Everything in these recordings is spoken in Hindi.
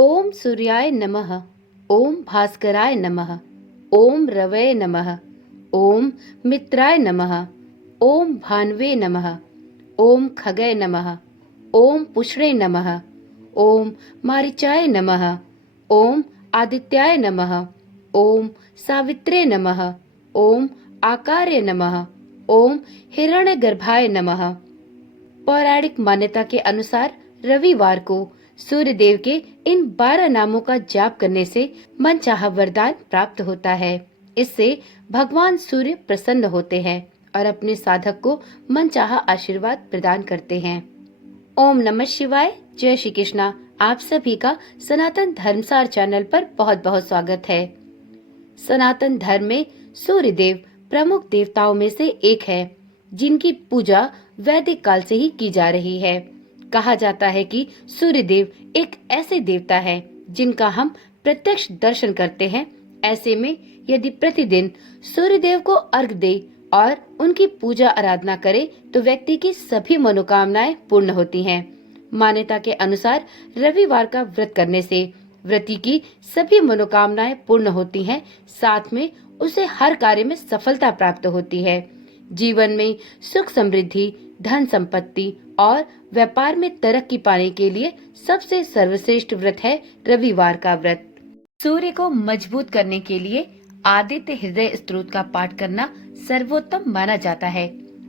ओम सूर्याय नमः। ओम भास्कराय नमः। ओम रवये नमः। ओम मित्राय नमः। ओम भान्वे नमः। ओम खगय नमः। ओम पुष्णे नमः। ओम मारीचाय नमः। ओम आदित्याय नमः। ओम सावित्रे नमः। ओम आकार्य नमः। ओम हिरण्यगर्भाय नमः। पौराणिक मान्यता के अनुसार रविवार को सूर्य देव के इन 12 नामों का जाप करने से मनचाहा वरदान प्राप्त होता है। इससे भगवान सूर्य प्रसन्न होते हैं और अपने साधक को मनचाहा आशीर्वाद प्रदान करते हैं। ओम नमः शिवाय। जय श्री कृष्णा। आप सभी का सनातन धर्मसार चैनल पर बहुत बहुत स्वागत है। सनातन धर्म में सूर्य देव प्रमुख देवताओं में से एक है, जिनकी पूजा वैदिक काल से ही की जा रही है। कहा जाता है कि सूर्य देव एक ऐसे देवता है जिनका हम प्रत्यक्ष दर्शन करते हैं। ऐसे में यदि प्रतिदिन सूर्य देव को अर्घ दे और उनकी पूजा आराधना करे तो व्यक्ति की सभी मनोकामनाएं पूर्ण होती हैं। मान्यता के अनुसार रविवार का व्रत करने से व्रती की सभी मनोकामनाएं पूर्ण होती हैं, साथ में उसे हर कार्य में सफलता प्राप्त होती है। जीवन में सुख समृद्धि, धन संपत्ति और व्यापार में तरक्की पाने के लिए सबसे सर्वश्रेष्ठ व्रत है रविवार का व्रत। सूर्य को मजबूत करने के लिए आदित्य हृदय स्तोत्र का पाठ करना सर्वोत्तम माना जाता है।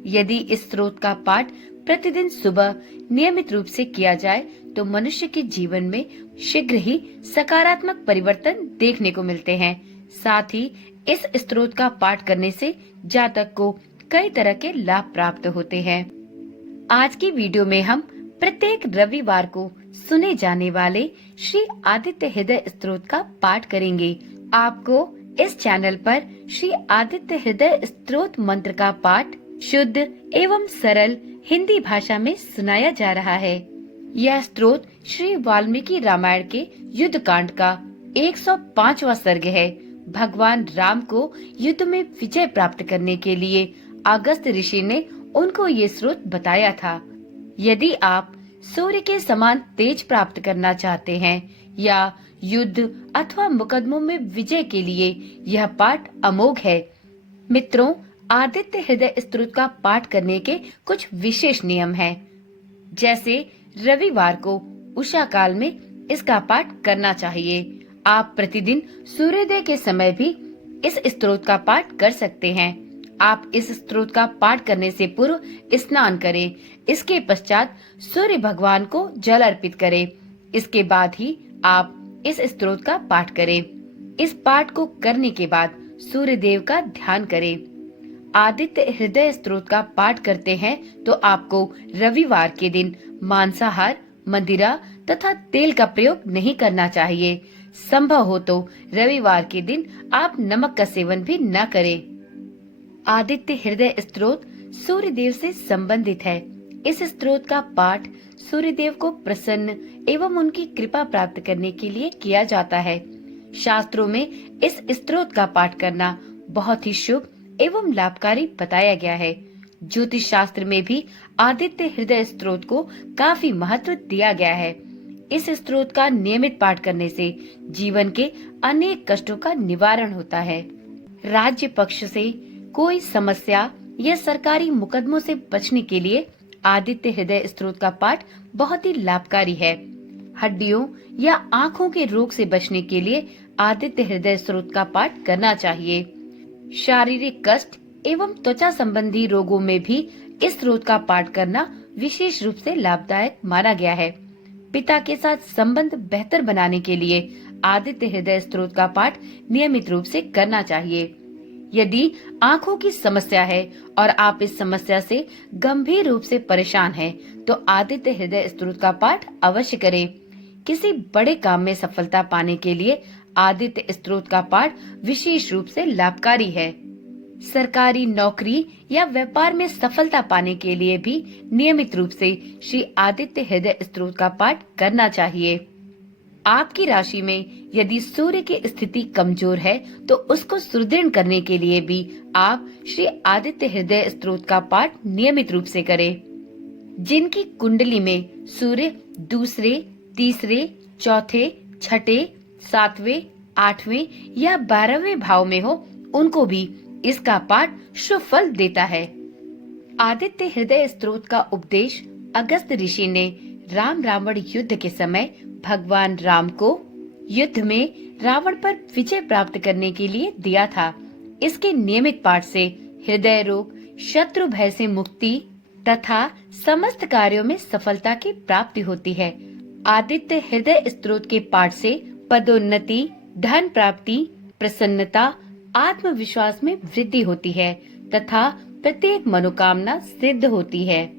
यदि इस स्तोत्र का पाठ प्रतिदिन सुबह नियमित रूप से किया जाए तो मनुष्य के जीवन में शीघ्र ही सकारात्मक परिवर्तन देखने को मिलते हैं। साथ ही इस स्तोत्र का पाठ करने से जातक को कई तरह के लाभ प्राप्त होते हैं। आज की वीडियो में हम प्रत्येक रविवार को सुने जाने वाले श्री आदित्य हृदय स्तोत्र का पाठ करेंगे। आपको इस चैनल पर श्री आदित्य हृदय स्तोत्र मंत्र का पाठ शुद्ध एवं सरल हिंदी भाषा में सुनाया जा रहा है। यह स्तोत्र श्री वाल्मीकि रामायण के युद्ध कांड का 105वां सर्ग है। भगवान राम को युद्ध में विजय प्राप्त करने के लिए अगस्त ऋषि ने उनको ये स्रोत बताया था। यदि आप सूर्य के समान तेज प्राप्त करना चाहते हैं या युद्ध अथवा मुकदमों में विजय के लिए यह पाठ अमोघ है। मित्रों, आदित्य हृदय स्तोत्र का पाठ करने के कुछ विशेष नियम हैं। जैसे रविवार को उषा काल में इसका पाठ करना चाहिए। आप प्रतिदिन सूर्योदय के समय भी इस स्तोत्र का पाठ कर सकते हैं। आप इस स्तोत्र का पाठ करने से पूर्व स्नान करें। इसके पश्चात सूर्य भगवान को जल अर्पित करें। इसके बाद ही आप इस स्तोत्र का पाठ करें। इस पाठ को करने के बाद सूर्य देव का ध्यान करें। आदित्य हृदय स्तोत्र का पाठ करते हैं तो आपको रविवार के दिन मांसाहार, मदिरा तथा तेल का प्रयोग नहीं करना चाहिए। संभव हो तो रविवार के दिन आप नमक का सेवन भी न करें। आदित्य हृदय स्तोत्र सूर्य देव से संबंधित है। इस स्तोत्र का पाठ सूर्य देव को प्रसन्न एवं उनकी कृपा प्राप्त करने के लिए किया जाता है। शास्त्रों में इस स्तोत्र का पाठ करना बहुत ही शुभ एवं लाभकारी बताया गया है। ज्योतिष शास्त्र में भी आदित्य हृदय स्तोत्र को काफी महत्व दिया गया है। इस स्तोत्र का नियमित पाठ करने से जीवन के अनेक कष्टों का निवारण होता है। राज्य पक्ष से कोई समस्या या सरकारी मुकदमों से बचने के लिए आदित्य हृदय स्तोत्र का पाठ बहुत ही लाभकारी है। हड्डियों या आँखों के रोग से बचने के लिए आदित्य हृदय स्तोत्र का पाठ करना चाहिए। शारीरिक कष्ट एवं त्वचा संबंधी रोगों में भी इस स्तोत्र का पाठ करना विशेष रूप से लाभदायक माना गया है। पिता के साथ संबंध बेहतर बनाने के लिए आदित्य हृदय स्तोत्र का पाठ नियमित रूप से करना चाहिए। यदि आँखों की समस्या है और आप इस समस्या से गंभीर रूप से परेशान हैं, तो आदित्य हृदय स्तोत्र का पाठ अवश्य करें। किसी बड़े काम में सफलता पाने के लिए आदित्य स्तोत्र का पाठ विशेष रूप से लाभकारी है। सरकारी नौकरी या व्यापार में सफलता पाने के लिए भी नियमित रूप से श्री आदित्य हृदय स्तोत्र का पाठ करना चाहिए। आपकी राशि में यदि सूर्य की स्थिति कमजोर है तो उसको सुदृढ़ करने के लिए भी आप श्री आदित्य हृदय स्तोत्र का पाठ नियमित रूप से करें। जिनकी कुंडली में सूर्य दूसरे, तीसरे, चौथे, छठे, सातवें, आठवें या 12वें भाव में हो, उनको भी इसका पाठ शुभ फल देता है। आदित्य हृदय स्तोत्र का उपदेश अगस्त ऋषि ने राम रावण युद्ध के समय भगवान राम को युद्ध में रावण पर विजय प्राप्त करने के लिए दिया था। इसके नियमित पाठ से हृदय रोग, शत्रु भय से मुक्ति तथा समस्त कार्यों में सफलता की प्राप्ति होती है। आदित्य हृदय स्तोत्र के पाठ से पदोन्नति, धन प्राप्ति, प्रसन्नता, आत्मविश्वास में वृद्धि होती है तथा प्रत्येक मनोकामना सिद्ध होती है।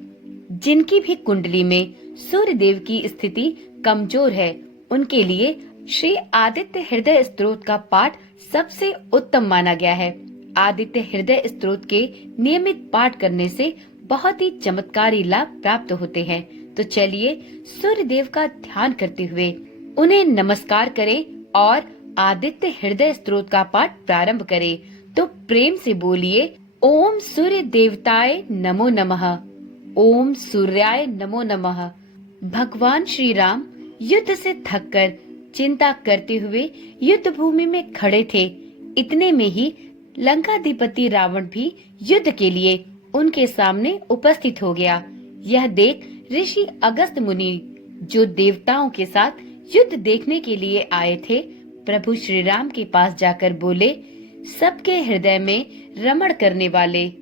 जिनकी भी कुंडली में सूर्य देव की स्थिति कमजोर है, उनके लिए श्री आदित्य हृदय स्तोत्र का पाठ सबसे उत्तम माना गया है। आदित्य हृदय स्तोत्र के नियमित पाठ करने से बहुत ही चमत्कारी लाभ प्राप्त होते हैं। तो चलिए सूर्य देव का ध्यान करते हुए उन्हें नमस्कार करें और आदित्य हृदय स्तोत्र का पाठ प्रारंभ करें। तो प्रेम से बोलिए, ओम सूर्य देवताय नमो नमः, ओम सूर्याय नमो नमः। भगवान श्री राम युद्ध से थककर चिंता करते हुए युद्ध भूमि में खड़े थे। इतने में ही लंकाधिपति रावण भी युद्ध के लिए उनके सामने उपस्थित हो गया। यह देख ऋषि अगस्त मुनि, जो देवताओं के साथ युद्ध देखने के लिए आए थे, प्रभु श्री राम के पास जाकर बोले, सबके हृदय में रमण करने वाले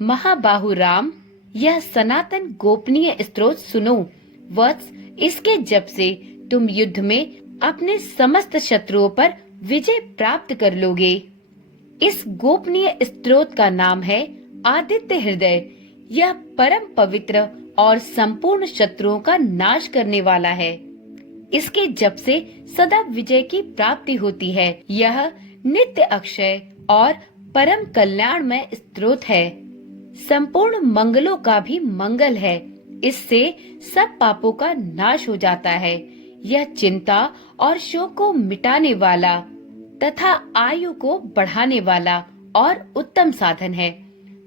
महाबाहु राम, यह सनातन गोपनीय स्तोत्र सुनो। वत्स, इसके जप से तुम युद्ध में अपने समस्त शत्रुओं पर विजय प्राप्त कर लोगे। इस गोपनीय स्तोत्र का नाम है आदित्य हृदय। यह परम पवित्र और संपूर्ण शत्रुओं का नाश करने वाला है। इसके जप से सदा विजय की प्राप्ति होती है। यह नित्य अक्षय और परम कल्याणमय स्तोत्र है। संपूर्ण मंगलों का भी मंगल है। इससे सब पापों का नाश हो जाता है। यह चिंता और शोक को मिटाने वाला तथा आयु को बढ़ाने वाला और उत्तम साधन है।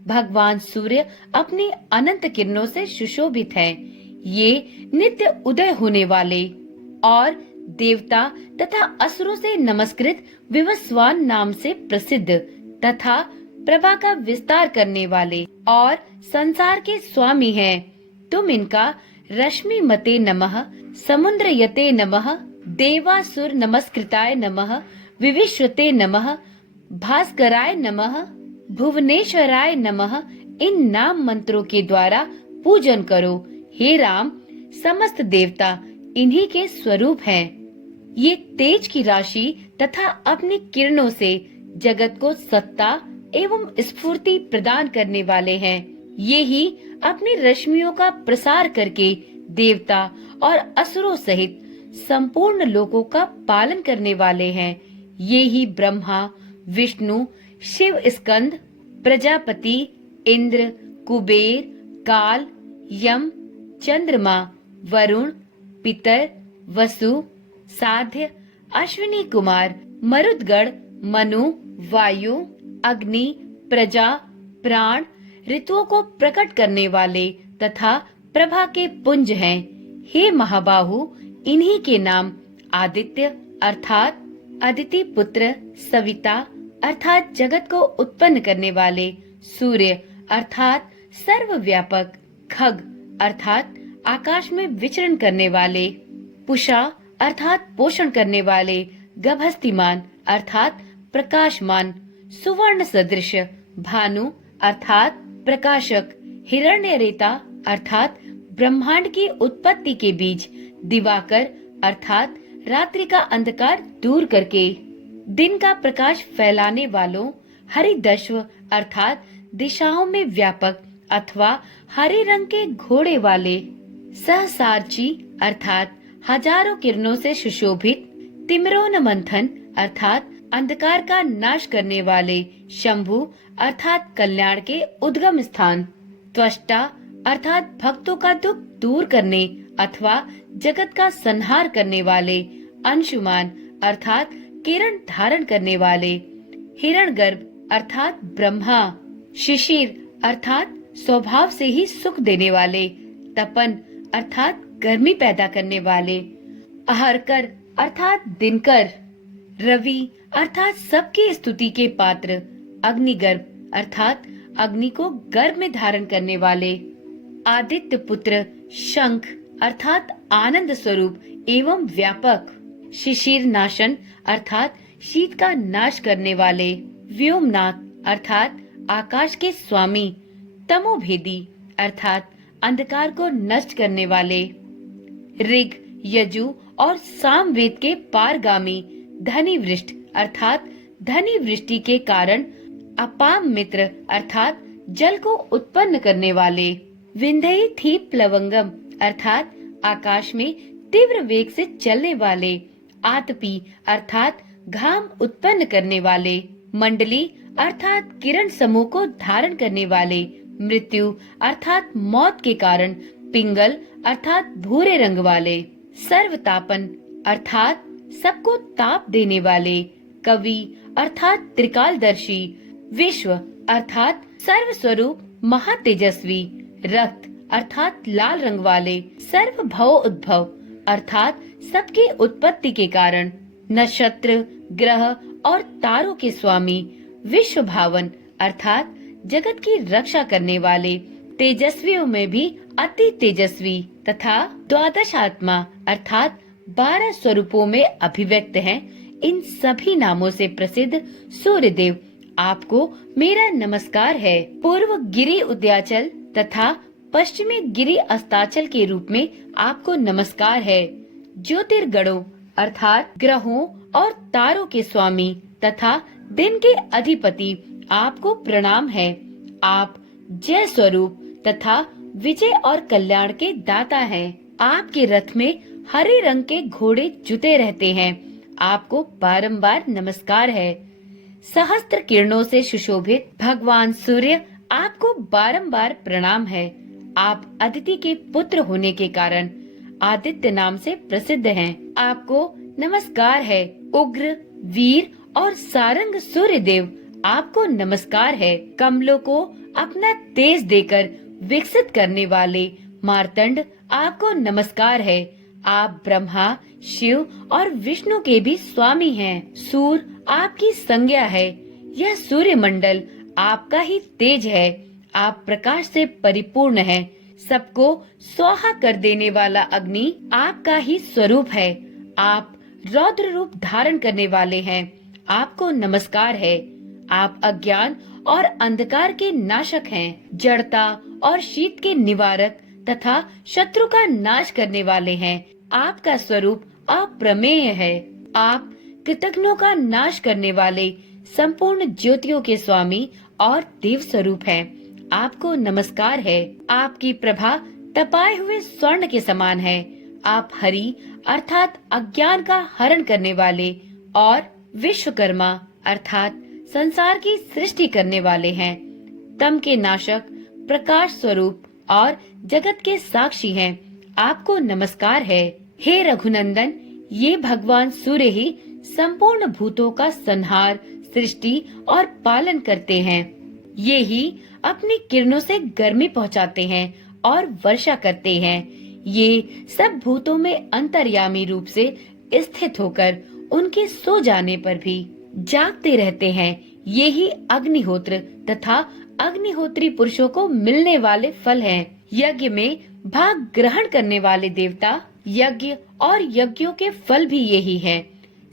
भगवान सूर्य अपनी अनंत किरणों से सुशोभित हैं। ये नित्य उदय होने वाले और देवता तथा असुरों से नमस्कृत विवस्वान नाम से प्रसिद्ध तथा प्रभा का विस्तार करने वाले और संसार के स्वामी हैं। तुम इनका रश्मि मते नमः, समुद्र यते नमः, देवासुर नमस्कृताय नमः, विविश्वते नमः, भास्कराय नमः, भुवनेश्वराय नमः, इन नाम मंत्रों के द्वारा पूजन करो। हे राम, समस्त देवता इन्हीं के स्वरूप हैं। ये तेज की राशि तथा अपनी किरणों से जगत को सत्ता एवं स्फूर्ति प्रदान करने वाले हैं। ये ही अपनी रश्मियों का प्रसार करके देवता और असुरों सहित संपूर्ण लोकों का पालन करने वाले हैं। ये ही ब्रह्मा, विष्णु, शिव स्कंद, प्रजापति, इंद्र, कुबेर, काल, यम, चंद्रमा, वरुण, पितर, वसु, साध्य, अश्विनी कुमार, मरुदगण, मनु, वायु, अग्नि, प्रजा, प्राण, ऋतुओं को प्रकट करने वाले तथा प्रभा के पुंज हैं। हे महाबाहु, इन्हीं के नाम आदित्य अर्थात अदिति पुत्र, सविता अर्थात जगत को उत्पन्न करने वाले, सूर्य अर्थात सर्वव्यापक, खग अर्थात आकाश में विचरण करने वाले, पुषा अर्थात पोषण करने वाले, गभस्तिमान अर्थात प्रकाशमान, सुवर्ण सदृश, भानु अर्थात प्रकाशक, हिरण्यरेता अर्थात ब्रह्मांड की उत्पत्ति के बीज, दिवाकर अर्थात रात्रि का अंधकार दूर करके दिन का प्रकाश फैलाने वालों, हरिदश्व अर्थात दिशाओं में व्यापक अथवा हरे रंग के घोड़े वाले, सहसारची अर्थात हजारों किरणों से सुशोभित, तिमरोन मंथन अर्थात अंधकार का नाश करने वाले, शंभु अर्थात कल्याण के उद्गम स्थान, त्वष्टा अर्थात भक्तों का दुख दूर करने अथवा जगत का संहार करने वाले, अंशुमान अर्थात किरण धारण करने वाले, हिरण्यगर्भ अर्थात ब्रह्मा, शिशिर अर्थात स्वभाव से ही सुख देने वाले, तपन अर्थात गर्मी पैदा करने वाले, अहरकर अर्थात दिनकर, रवि अर्थात सबकी स्तुति के पात्र, अग्निगर्भ अर्थात अग्नि को गर्भ में धारण करने वाले, आदित्य पुत्र, शंख अर्थात आनंद स्वरूप एवं व्यापक, शिशिर नाशन अर्थात शीत का नाश करने वाले, व्योमनाथ अर्थात आकाश के स्वामी, तमोभेदी अर्थात अंधकार को नष्ट करने वाले, ऋग, यजु और सामवेद के पारगामी, धनी वृष्ट अर्थात धनी वृष्टि के कारण अपाम मित्र अर्थात जल को उत्पन्न करने वाले, विंध्यी थी प्लवंगम अर्थात आकाश में तीव्र वेग से चलने वाले, आतपी अर्थात घाम उत्पन्न करने वाले, मंडली अर्थात किरण समूह को धारण करने वाले, मृत्यु अर्थात मौत के कारण, पिंगल अर्थात भूरे रंग वाले, सर्वतापन अर्थात सबको ताप देने वाले, कवि अर्थात त्रिकालदर्शी, विश्व अर्थात सर्व स्वरूप महातेजस्वी, रक्त अर्थात लाल रंग वाले, सर्व भव उद्भव अर्थात सबकी उत्पत्ति के कारण, नक्षत्र ग्रह और तारों के स्वामी, विश्व भावन अर्थात जगत की रक्षा करने वाले, तेजस्वियों में भी अति तेजस्वी तथा द्वादश आत्मा अर्थात 12 स्वरूपों में अभिव्यक्त हैं। इन सभी नामों से प्रसिद्ध सूर्यदेव आपको मेरा नमस्कार है। पूर्व गिरि उद्याचल तथा पश्चिमी गिरि अस्ताचल के रूप में आपको नमस्कार है। ज्योतिर्गणों अर्थात ग्रहों और तारों के स्वामी तथा दिन के अधिपति आपको प्रणाम है। आप जय स्वरूप तथा विजय और कल्याण के दाता हैं। आपके रथ में हरे रंग के घोड़े जुते रहते हैं। आपको बारंबार नमस्कार है। सहस्त्र किरणों से सुशोभित भगवान सूर्य आपको बारंबार प्रणाम है। आप अदिति के पुत्र होने के कारण आदित्य नाम से प्रसिद्ध हैं। आपको नमस्कार है। उग्र, वीर और सारंग सूर्य देव आपको नमस्कार है। कमलों को अपना तेज देकर विकसित करने वाले मार्तंड आपको नमस्कार है। आप ब्रह्मा, शिव और विष्णु के भी स्वामी हैं। सूर्य आपकी संज्ञा है। यह सूर्य मंडल आपका ही तेज है। आप प्रकाश से परिपूर्ण हैं। सबको स्वाहा कर देने वाला अग्नि आपका ही स्वरूप है। आप रौद्र रूप धारण करने वाले हैं। आपको नमस्कार है। आप अज्ञान और अंधकार के नाशक हैं। जड़ता और शीत के निवारक तथा शत्रु का नाश करने वाले हैं। आपका स्वरूप अप्रमेय है। आप कृतघ्नों का नाश करने वाले संपूर्ण ज्योतियों के स्वामी और देव स्वरूप हैं। आपको नमस्कार है। आपकी प्रभा तपाए हुए स्वर्ण के समान है। आप हरि अर्थात अज्ञान का हरण करने वाले और विश्वकर्मा अर्थात संसार की सृष्टि करने वाले हैं। तम के नाशक, प्रकाश स्वरूप और जगत के साक्षी हैं। आपको नमस्कार है। हे रघुनंदन, ये भगवान सूर्य ही संपूर्ण भूतों का संहार, सृष्टि और पालन करते हैं। ये ही अपनी किरणों से गर्मी पहुंचाते हैं और वर्षा करते हैं। ये सब भूतों में अंतर्यामी रूप से स्थित होकर उनके सो जाने पर भी जागते रहते हैं। ये ही अग्निहोत्र तथा अग्निहोत्री पुरुषों को मिलने वाले फल हैं। यज्ञ में भाग ग्रहण करने वाले देवता, यज्ञ और यज्ञों के फल भी यही हैं।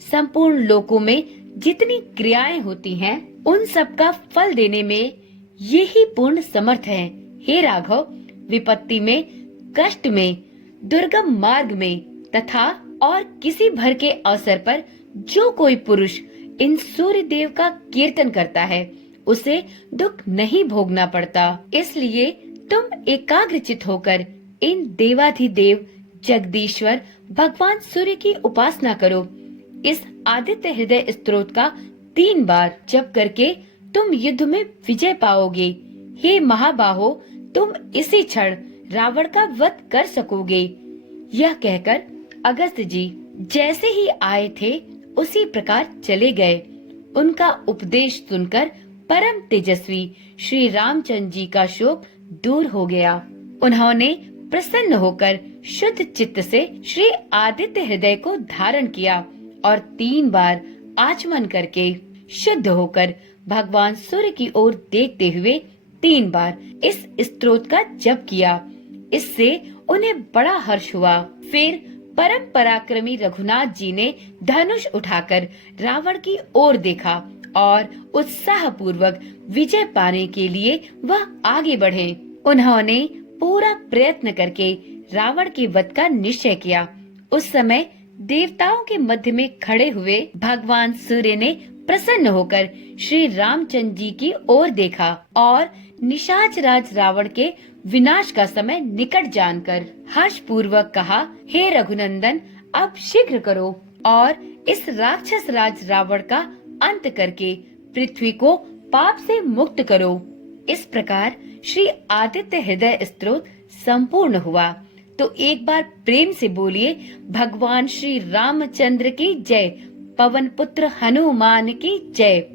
संपूर्ण लोकों में जितनी क्रियाएं होती हैं, उन सब का फल देने में यही पूर्ण समर्थ है। हे राघव, विपत्ति में, कष्ट में, दुर्गम मार्ग में तथा और किसी भर के अवसर पर जो कोई पुरुष इन सूर्य देव का कीर्तन करता है, उसे दुख नहीं भोगना पड़ता। इसलिए तुम एकाग्रचित होकर इन देवाधिदेव जगदीश्वर भगवान सूर्य की उपासना करो। इस आदित्य हृदय स्तोत्र का 3 बार जप करके तुम युद्ध में विजय पाओगे। हे महाबाहो, तुम इसी क्षण रावण का वध कर सकोगे। यह कहकर अगस्त्य जी जैसे ही आए थे उसी प्रकार चले गए। उनका उपदेश सुनकर परम तेजस्वी श्री रामचंद्र जी का शोक दूर हो गया। उन्होंने प्रसन्न होकर शुद्ध चित्त से श्री आदित्य हृदय को धारण किया और 3 बार आचमन करके शुद्ध होकर भगवान सूर्य की ओर देखते हुए 3 बार इस स्तोत्र का जप किया। इससे उन्हें बड़ा हर्ष हुआ। फिर परम पराक्रमी रघुनाथ जी ने धनुष उठाकर रावण की ओर देखा और उत्साह पूर्वक विजय पाने के लिए वह आगे बढ़े। उन्होंने पूरा प्रयत्न करके रावण के वध का निश्चय किया। उस समय देवताओं के मध्य में खड़े हुए भगवान सूर्य ने प्रसन्न होकर श्री रामचंद्र जी की ओर देखा और निशाच राज रावण के विनाश का समय निकट जानकर हर्ष पूर्वक कहा, हे रघुनंदन, अब शीघ्र करो और इस राक्षस राज रावण का अंत करके पृथ्वी को पाप से मुक्त करो। इस प्रकार श्री आदित्य हृदय स्तोत्र संपूर्ण हुआ। तो एक बार प्रेम से बोलिए, भगवान श्री रामचंद्र की जय, पवन पुत्र हनुमान की जय।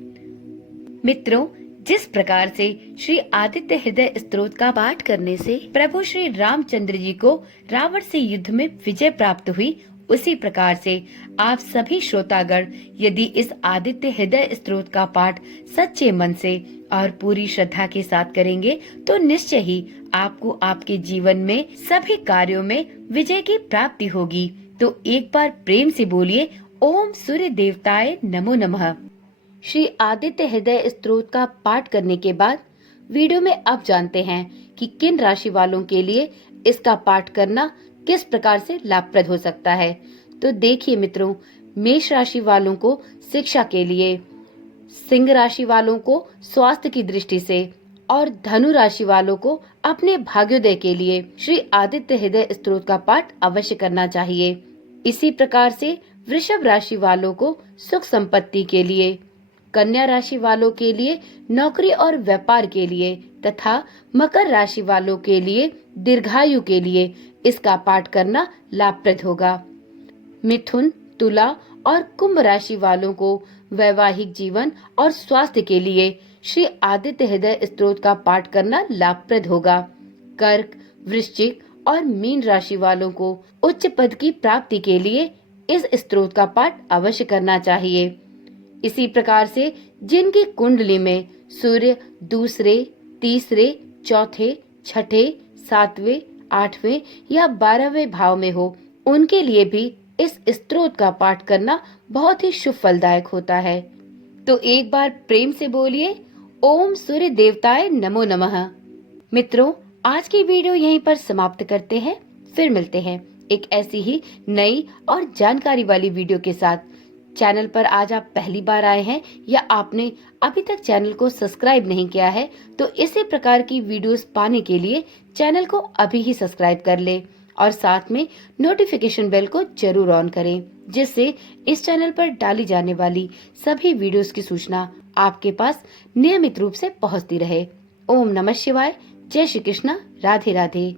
मित्रों, जिस प्रकार से श्री आदित्य हृदय स्तोत्र का पाठ करने से प्रभु श्री रामचंद्र जी को रावण से युद्ध में विजय प्राप्त हुई, उसी प्रकार से आप सभी श्रोतागण यदि इस आदित्य हृदय स्तोत्र का पाठ सच्चे मन से और पूरी श्रद्धा के साथ करेंगे तो निश्चय ही आपको आपके जीवन में सभी कार्यों में विजय की प्राप्ति होगी। तो एक बार प्रेम से बोलिए, ओम सूर्य देवताय नमो नमः। श्री आदित्य हृदय स्तोत्र का पाठ करने के बाद वीडियो में अब जानते हैं कि किन राशि वालों के लिए इसका पाठ करना किस प्रकार से लाभप्रद हो सकता है। तो देखिए मित्रों, मेष राशि वालों को शिक्षा के लिए, सिंह राशि वालों को स्वास्थ्य की दृष्टि से और धनु राशि वालों को अपने भाग्योदय के लिए श्री आदित्य हृदय स्तोत्र का पाठ अवश्य करना चाहिए। इसी प्रकार से वृषभ राशि वालों को सुख संपत्ति के लिए, कन्या राशि वालों के लिए नौकरी और व्यापार के लिए तथा मकर राशि वालों के लिए दीर्घायु के लिए इसका पाठ करना लाभप्रद होगा। मिथुन, तुला और कुंभ राशि वालों को वैवाहिक जीवन और स्वास्थ्य के लिए श्री आदित्य हृदय स्तोत्र का पाठ करना लाभप्रद होगा। कर्क, वृश्चिक और मीन राशि वालों को उच्च पद की प्राप्ति के लिए इस स्तोत्र का पाठ अवश्य करना चाहिए। इसी प्रकार से जिनकी कुंडली में सूर्य दूसरे, तीसरे, चौथे, छठे, 7वें, 8वें या 12वें भाव में हो, उनके लिए भी इस स्तोत्र का पाठ करना बहुत ही शुभ फलदायक होता है। तो एक बार प्रेम से बोलिए, ओम सूर्य देवताय नमो नमः। मित्रों, आज की वीडियो यहीं पर समाप्त करते हैं। फिर मिलते हैं एक ऐसी ही नई और जानकारी वाली वीडियो के साथ। चैनल पर आज आप पहली बार आए हैं या आपने अभी तक चैनल को सब्सक्राइब नहीं किया है तो इसी प्रकार की वीडियोस पाने के लिए चैनल को अभी ही सब्सक्राइब कर ले और साथ में नोटिफिकेशन बेल को जरूर ऑन करें, जिससे इस चैनल पर डाली जाने वाली सभी वीडियोस की सूचना आपके पास नियमित रूप से पहुंचती रहे। ओम नमः शिवाय। जय श्री कृष्णा। राधे राधे।